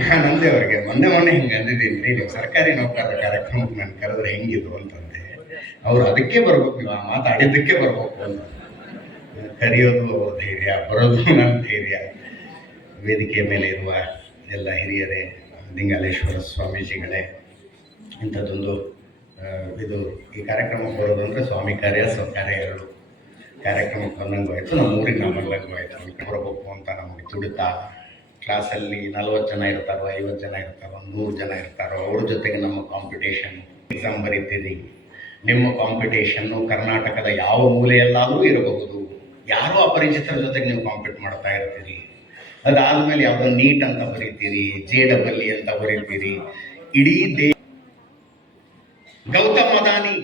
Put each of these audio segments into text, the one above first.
ನಾನು ಅಂದೆ ಅವ್ರಿಗೆ ಮೊನ್ನೆ ಹಿಂಗೆ ಅಂದಿದ್ದೀನಿ ರೀ, ನೀವು ಸರ್ಕಾರಿ ನೌಕರರ ಕಾರ್ಯಕ್ರಮಕ್ಕೆ ನಾನು ಕರೆದ್ರೆ ಹೆಂಗಿದು ಅಂತಂದೆ. ಅವರು ಅದಕ್ಕೆ ಬರ್ಬೇಕು, ನೀವು ಮಾತಾಡಿದ್ದಕ್ಕೆ ಬರ್ಬೇಕು ಅಂತ. ಕರೆಯೋದು ಧೈರ್ಯ, ಬರೋದು ನನ್ನ ಧೈರ್ಯ. ವೇದಿಕೆಯ ಮೇಲೆ ಇರುವ ಎಲ್ಲ ಹಿರಿಯರೇ, ಲಿಂಗಾಲೇಶ್ವರ ಸ್ವಾಮೀಜಿಗಳೇ, ಇಂಥದ್ದೊಂದು ಇದು ಈ ಕಾರ್ಯಕ್ರಮಕ್ಕೆ ಬರೋದು ಅಂದರೆ ಸ್ವಾಮಿ ಕಾರ್ಯ ಸ್ವಕಾರ್ಯ ಎರಡು ಕಾರ್ಯಕ್ರಮಕ್ಕೆ ಬಂದಂಗೂ ಆಯಿತು. ನಮ್ಮ ಊರಿಗೆ ನಾವು ಬಂದಂಗೂ ಆಯಿತು. ಬರಬೇಕು ಅಂತ ನಮಗೆ ತುಡಿತಾ, ಕ್ಲಾಸಲ್ಲಿ 40 ಜನ ಇರ್ತಾರೋ, 50 ಜನ ಇರ್ತಾರೋ, 100 ಜನ ಇರ್ತಾರೋ, ಅವ್ರ ಜೊತೆಗೆ ನಮ್ಮ ಕಾಂಪಿಟೇಷನ್, ಎಕ್ಸಾಮ್ ಬರೀತೀರಿ. ನಿಮ್ಮ ಕಾಂಪಿಟೇಷನ್ನು ಕರ್ನಾಟಕದ ಯಾವ ಮೂಲೆಯಲ್ಲಾದರೂ ಇರಬಹುದು. ಯಾರೋ ಅಪರಿಚಿತರ ಜೊತೆಗೆ ನೀವು ಕಾಂಪೀಟ್ ಮಾಡ್ತಾ ಇರ್ತೀರಿ. ಅದಾದಮೇಲೆ ಯಾವುದೋ ನೀಟ್ ಅಂತ ಬರೀತೀರಿ, JEE ಅಂತ ಬರೀತೀರಿ. ಇಡೀ ಗೌತಮ್ ಅದಾನಿ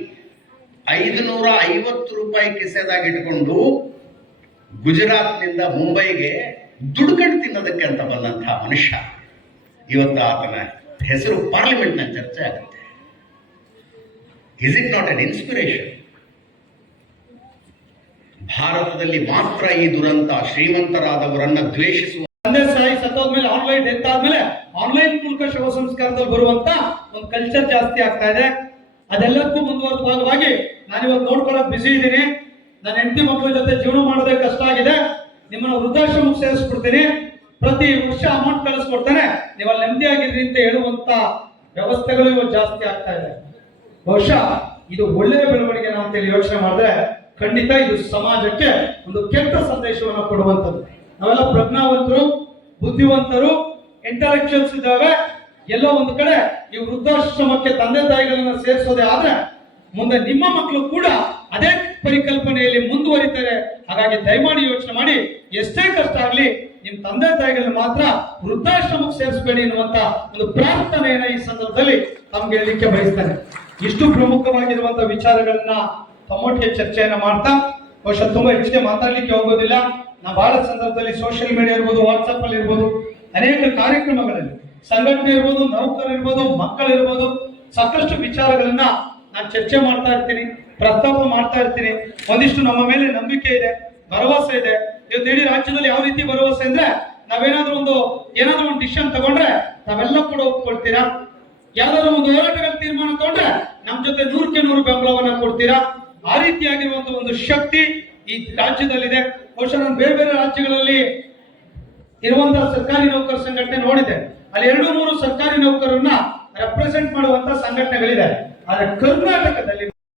550 ರೂಪಾಯಿ ಕಿಸೆದಾಗ ಇಟ್ಕೊಂಡು ಗುಜರಾತ್ನಿಂದ ಮುಂಬೈಗೆ ದುಡ್ಕಂಡು ತಿನ್ನೋದಕ್ಕೆ ಅಂತ ಬಂದಂತಹ ಮನುಷ್ಯ ಇವತ್ತು ಆತನ ಹೆಸರು ಪಾರ್ಲಿಮೆಂಟ್ನಲ್ಲಿ ಚರ್ಚೆ ಆಗುತ್ತೆ. Is it not an inspiration? ಭಾರತದಲ್ಲಿ ಮಾತ್ರ ಈ ದುರಂತ ಶ್ರೀಮಂತರಾದವರನ್ನ ದ್ವೇಷಿಸುವ ತಂದೆ ಸಾಯಿ ಸತ್ತೋದ್ಮೇಲೆ ಆನ್ಲೈನ್ ಡೆತ್ ಆದ್ಮೇಲೆ ಆನ್ಲೈನ್ ಮೂಲಕ ಶವ ಸಂಸ್ಕಾರದಲ್ಲಿ ಬರುವಂತ ಒಂದು ಕಲ್ಚರ್ ಜಾಸ್ತಿ ಆಗ್ತಾ ಇದೆ. ಅದೆಲ್ಲಕ್ಕೂ ಮುಂದುವರೆದ ಭಾಗವಾಗಿ ನಾನಿವತ್ತು ನೋಡ್ಕೊಳ್ಳೋಕೆ ಬಿಸಿ ಇದ್ದೀನಿ. ನನ್ನ ಹೆಂಡತಿ ಮಕ್ಕಳ ಜೊತೆ ಜೀವನ ಮಾಡೋದೇ ಕಷ್ಟ ಆಗಿದೆ. ನಿಮ್ಮನ್ನ ವೃದ್ಧಾಶ್ರಮಕ್ಕೆ ಸೇರಿಸ್ಬಿಡ್ತೀನಿ, ಪ್ರತಿ ವರ್ಷ ಅಮೌಂಟ್ ಕಳಿಸ್ಕೊಡ್ತೇನೆ, ನೀವು ಅಲ್ಲಿ ನೆಮ್ಮದಿಯಾಗಿರ್ರಿ ಅಂತ ಹೇಳುವಂತ ವ್ಯವಸ್ಥೆಗಳು ಇವತ್ತು ಜಾಸ್ತಿ ಆಗ್ತಾ ಇದೆ. ಬಹುಶಃ ಇದು ಒಳ್ಳೆಯ ಬೆಳವಣಿಗೆ ಅಂತೇಳಿ ಯೋಚನೆ ಮಾಡಿದ್ರೆ ಖಂಡಿತ ಇದು ಸಮಾಜಕ್ಕೆ ಒಂದು ಕೆಟ್ಟ ಸಂದೇಶವನ್ನು ಕೊಡುವಂಥದ್ದು. ನಾವೆಲ್ಲ ಪ್ರಜ್ಞಾವಂತರು, ಬುದ್ಧಿವಂತರು, ಇಂಟೆಲೆಕ್ಚುಯಲ್ಸ್ ಇದ್ದಾವೆ. ಎಲ್ಲೋ ಒಂದು ಕಡೆ ಈ ವೃದ್ಧಾಶ್ರಮಕ್ಕೆ ತಂದೆ ತಾಯಿಗಳನ್ನ ಸೇರಿಸೋದೇ ಆದ್ರೆ ಮುಂದೆ ನಿಮ್ಮ ಮಕ್ಕಳು ಕೂಡ ಅದೇ ಪರಿಕಲ್ಪನೆಯಲ್ಲಿ ಮುಂದುವರಿತಾರೆ. ಹಾಗಾಗಿ ದಯಮಾಡಿ ಯೋಚನೆ ಮಾಡಿ, ಎಷ್ಟೇ ಕಷ್ಟ ಆಗ್ಲಿ ನಿಮ್ ತಂದೆ ತಾಯಿಗಳನ್ನ ಮಾತ್ರ ವೃದ್ಧಾಶ್ರಮಕ್ಕೆ ಸೇರಿಸಬೇಡಿ ಎನ್ನುವಂತ ಒಂದು ಪ್ರಾರ್ಥನೆಯನ್ನ ಈ ಸಂದರ್ಭದಲ್ಲಿ ತಮ್ಗೆ ಹೇಳಲಿಕ್ಕೆ ಬಯಸ್ತೇನೆ. ಇಷ್ಟು ಪ್ರಮುಖವಾಗಿರುವಂತಹ ವಿಚಾರಗಳನ್ನ ತಮ್ಮೊಟ್ಟಿಗೆ ಚರ್ಚೆಯನ್ನ ಮಾಡ್ತಾ, ಬಹುಶಃ ತುಂಬಾ ಹೆಚ್ಚಿಗೆ ಮಾತಾಡ್ಲಿಕ್ಕೆ ಹೋಗೋದಿಲ್ಲ. ನಾ ಬಹಳ ಸಂದರ್ಭದಲ್ಲಿ ಸೋಷಿಯಲ್ ಮೀಡಿಯಾ ಇರ್ಬೋದು, ವಾಟ್ಸಪ್ ಅಲ್ಲಿ ಇರ್ಬೋದು, ಅನೇಕ ಕಾರ್ಯಕ್ರಮಗಳಲ್ಲಿ ಸಂಘಟನೆ ಇರ್ಬೋದು, ನೌಕರು ಇರ್ಬೋದು, ಮಕ್ಕಳಿರ್ಬೋದು, ಸಾಕಷ್ಟು ವಿಚಾರಗಳನ್ನ ನಾನು ಚರ್ಚೆ ಮಾಡ್ತಾ ಇರ್ತೀನಿ, ಪ್ರಸ್ತಾಪ ಮಾಡ್ತಾ ಇರ್ತೀನಿ. ಒಂದಿಷ್ಟು ನಮ್ಮ ಮೇಲೆ ನಂಬಿಕೆ ಇದೆ, ಭರವಸೆ ಇದೆ. ಇವತ್ತು ಇಡೀ ರಾಜ್ಯದಲ್ಲಿ ಯಾವ ರೀತಿ ಭರವಸೆ ಅಂದ್ರೆ, ನಾವೇನಾದ್ರೂ ಒಂದು ಡಿಸಿಷನ್ ತಗೊಂಡ್ರೆ ತಾವೆಲ್ಲ ಕೂಡ ಒಪ್ಕೊಳ್ತೀರಾ. ಯಾವ್ದಾದ್ರು ಒಂದು ಹೋರಾಟಗಳ ತೀರ್ಮಾನ ತಗೊಂಡ್ರೆ ನಮ್ ಜೊತೆ 100ಕ್ಕೆ 100 ಬೆಂಬಲವನ್ನ ಕೊಡ್ತೀರಾ. ಆ ರೀತಿಯಾಗಿರುವಂತಹ ಒಂದು ಶಕ್ತಿ ಈ ರಾಜ್ಯದಲ್ಲಿದೆ. ಬಹುಶಃ ನಾನು ಬೇರೆ ಬೇರೆ ರಾಜ್ಯಗಳಲ್ಲಿ ಇರುವಂತಹ ಸರ್ಕಾರಿ ನೌಕರ ಸಂಘಟನೆ ನೋಡಿದೆ. ಅಲ್ಲಿ 2-3 ಸರ್ಕಾರಿ ನೌಕರರನ್ನ ರೆಪ್ರೆಸೆಂಟ್ ಮಾಡುವಂತ ಸಂಘಟನೆಗಳಿದೆ. ಆದ್ರೆ ಕರ್ನಾಟಕದಲ್ಲಿ